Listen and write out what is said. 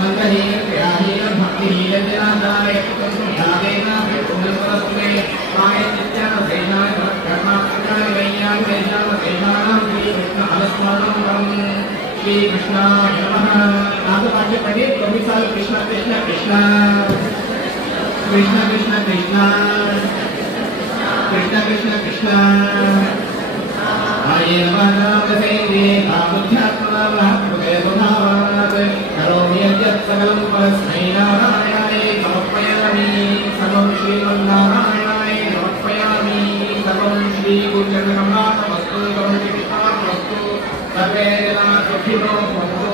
मंत्रहीन क्रियाहीन भक्तिहीन जनादाय यादेन पुण्यपरस्मे my नित्यान सेनाय कर्माक्षराय वैयां तेजान सेनानां श्री कृष्ण अनुस्मरणं करम् श्री कृष्णाय नमः नाम पाठ्य पढ़े कभी साल कृष्ण कृष्ण कृष्ण कृष्ण कृष्ण कृष्ण कृष्ण कृष्ण कृष्ण आये नमः सेवे आबुद्ध्यात्मना महत्वते सुधावात् करोमि यत् सकलं परस्मै नारायणाय समर्पयामि सर्वं श्रीमन्नारायणाय समर्पयामि सर्वं श्रीगुरुचरणकमलार्थमस्तु सर्वं श्रीकृष्णार्पणमस्तु सर्वे जनाः सुखिनो भवन्तु